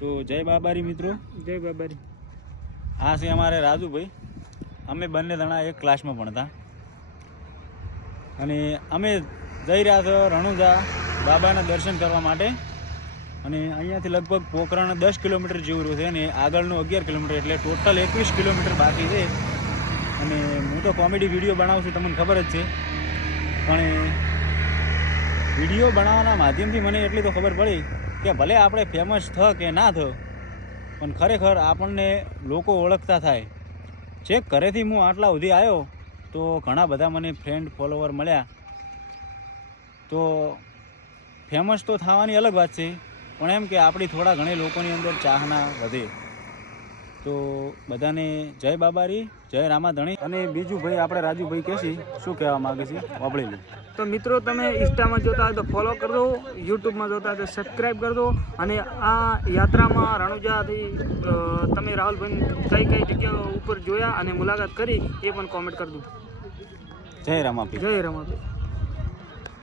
તો જય બાબારી મિત્રો. જય બાબારી. આ છે અમારે રાજુભાઈ. અમે બંને જણા એક ક્લાસમાં ભણતા અને અમે જઈ રહ્યા છો રણુજા બાબાના દર્શન કરવા માટે. અને અહીંયાથી લગભગ પોખરણ 10 કિલોમીટર જેવું છે અને આગળનું 11 કિલોમીટર, એટલે ટોટલ 21 કિલોમીટર બાકી છે. અને હું તો કોમેડી વિડીયો બનાવું છું, તમને ખબર જ છે, પણ વિડીયો બનાવવાના માધ્યમથી મને એટલી તો ખબર પડી કે ભલે આપણે ફેમસ થ કે ના થ, પણ ખરેખર આપણને લોકો ઓળખતા થાય. ચેક ઘરેથી હું આટલા સુધી આવ્યો તો ઘણા બધા મને ફ્રેન્ડ ફોલોવર મળ્યા. તો ફેમસ તો થવાની અલગ વાત છે, પણ એમ કે આપણી થોડા ઘણી લોકોની અંદર ચાહના વધે. તો બધાને જય બાબારી, જય રામાધણી. અને બીજું ભાઈ આપણે રાજુભાઈ કહેશી શું કહેવા માગે છે વાપરેલું. તો મિત્રો તમે ઇન્સ્ટામાં જોતા હોય તો ફોલો કરી દો, યુટ્યુબમાં જોતા હોય તો સબસ્ક્રાઈબ કરી દો. અને આ યાત્રામાં રણુજાથી તમે રાહુલભાઈ કઈ કઈ જગ્યાઓ ઉપર જોયા અને મુલાકાત કરી એ પણ કોમેન્ટ કરી દો. જય રામાપીર. જય રામાપીર.